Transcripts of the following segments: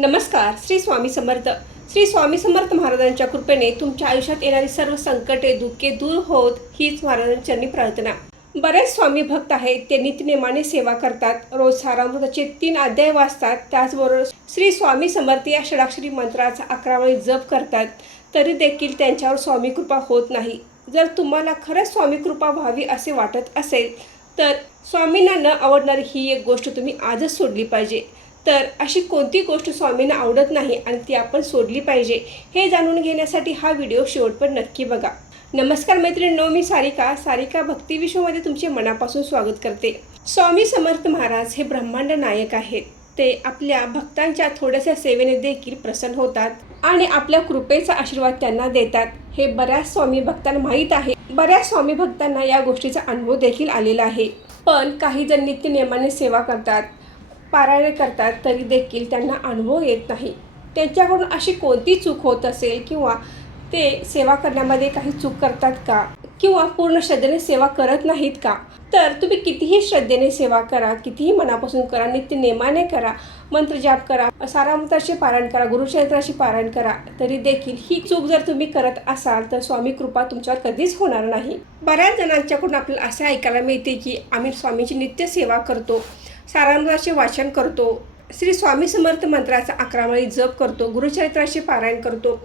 नमस्कार. श्री स्वामी समर्थ. श्री स्वामी समर्थ महाराजांच्या कृपेने तुमच्या आयुष्यात येणारी सर्व संकटे दुःखे दूर होत हीच महाराजांचरणी प्रार्थना. बरेच स्वामी भक्त आहेत, ते नित्यनेमाने सेवा करतात, रोज सारामृताचे 3 अध्याय वाचतात, त्याचबरोबर श्री स्वामी समर्थ या षडाक्षरी मंत्राचा 11 वेळी जप करतात, तरी देखील त्यांच्यावर स्वामी कृपा होत नाही. जर तुम्हाला खरंच स्वामी कृपा व्हावी असे वाटत असेल तर स्वामींना न आवडणारी ही एक गोष्ट तुम्ही आजच सोडली पाहिजे. तर अशी कोणती गोष्ट स्वामींना आवडत नाही आणि ती आपण सोडली पाहिजे, हे जाणून घेण्यासाठी हा व्हिडिओ शेवटपर्यंत नक्की बघा. नमस्कार मैत्रिणींनो, मी सारिका भक्ती विश्वमध्ये तुमचे मनापासून स्वागत करते. स्वामी समर्थ महाराज हे ब्रह्मांड नायक आहेत. ते आपल्या भक्तांच्या थोड्याशा सेवेने देखील प्रसन्न होतात आणि आपल्या कृपेचा आशीर्वाद त्यांना देतात. हे बऱ्याच स्वामी भक्तांना माहीत आहे. बऱ्याच स्वामी भक्तांना या गोष्टीचा अनुभव देखील आलेला आहे. पण काही जण नित्यनेमाने सेवा करतात, पारायण करतात, तरी देखील त्यांना अनुभव येत नाही. त्यांच्याकडून अशी कोणती चूक होत असेल, किंवा ते सेवा करण्यामध्ये काही चूक करतात का, किंवा पूर्ण श्रद्धेने सेवा करत नाहीत का? तर तुम्ही कितीही श्रद्धेने सेवा करा, कितीही मनापासून करा, नित्यनेमाने करा, मंत्रजाप करा, सारामृताचे पारायण करा, गुरुचरित्राचे पारायण करा, तरी देखील ही चूक जर तुम्ही करत असाल तर स्वामी कृपा तुमच्यावर कधीच होणार नाही. बऱ्याच जणांच्याकडून आपल्याला असे ऐकायला मिळते की आम्ही स्वामींची नित्य सेवा करतो, सारामृताचे वाचन करतो, श्री स्वामी समर्थ मंत्राचा 11 वेळी जप करतो, गुरुचरित्राचे पारायण करतो,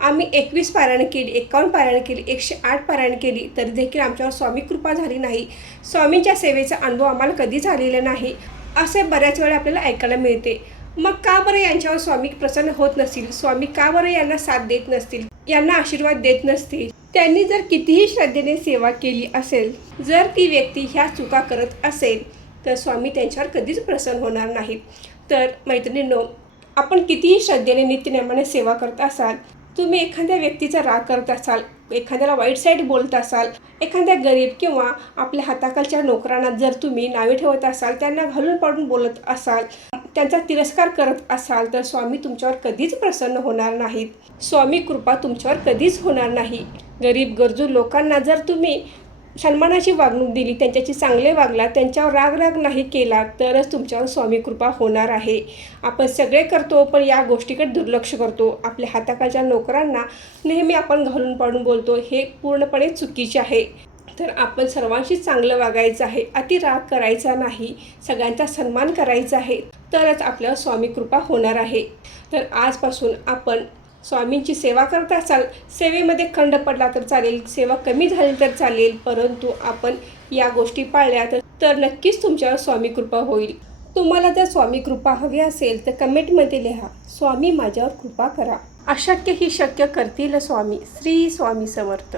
आम्ही 21 पारायण केली, 51 पारायण केली, 108 पारायण केली, तरी देखील आमच्यावर स्वामी कृपा झाली नाही, स्वामींच्या सेवेचा अनुभव आम्हाला कधीच आलेला नाही, असे बऱ्याच वेळा आपल्याला ऐकायला मिळते. मग का बरं यांच्यावर स्वामी प्रसन्न होत नसतील? स्वामी का बरं यांना साथ देत नसतील, यांना आशीर्वाद देत नसतील? त्यांनी जर कितीही श्रद्धेने सेवा केली असेल, जर ती व्यक्ती ह्या चुका करत असेल तर स्वामी त्यांच्यावर कधीच प्रसन्न होणार नाहीत. तर मैत्रिणींनो, आपण कितीही श्रद्धेने नित्यनेमाने सेवा करत असाल, तुम्ही एखाद्या व्यक्तीचा राग करत असाल, एखाद्याला वाईट साईड बोलत असाल, एखाद्या गरीब किंवा आपल्या हाताखालच्या नोकरांना जर तुम्ही नावे ठेवत असाल, त्यांना घालून पाडून बोलत असाल, त्यांचा तिरस्कार करत असाल, तर स्वामी तुमच्यावर कधीच प्रसन्न होणार नाहीत. स्वामी कृपा तुमच्यावर कधीच होणार नाही. गरीब गरजू लोकांना जर तुम्ही सन्मानाची वागणूक दिली, त्यांच्याशी चांगले वागला, त्यांच्यावर राग नाही केला, तरच तुमच्यावर स्वामी कृपा होणार आहे. आपण सगळे करतो, पण या गोष्टीकडे दुर्लक्ष करतो. आपल्या हाताखालच्या नोकरांना नेहमी आपण घालून पाडून बोलतो, हे पूर्णपणे चुकीचे आहे. तर आपण सर्वांशी चांगलं वागायचं आहे, अति राग करायचा नाही, सगळ्यांचा सन्मान करायचा आहे, तरच आपल्यावर स्वामी कृपा होणार आहे. तर आजपासून आपण स्वामींची सेवा करत असाल, सेवेमध्ये खंड पडला तर चालेल, सेवा कमी झाली तर चालेल, परंतु आपण या गोष्टी पाळल्या तर नक्कीच तुमच्यावर स्वामी कृपा होईल. तुम्हाला जर स्वामी कृपा हवी असेल तर कमेंटमध्ये लिहा, स्वामी माझ्यावर कृपा करा. अशक्य ही शक्य करतील स्वामी. श्री स्वामी समर्थ.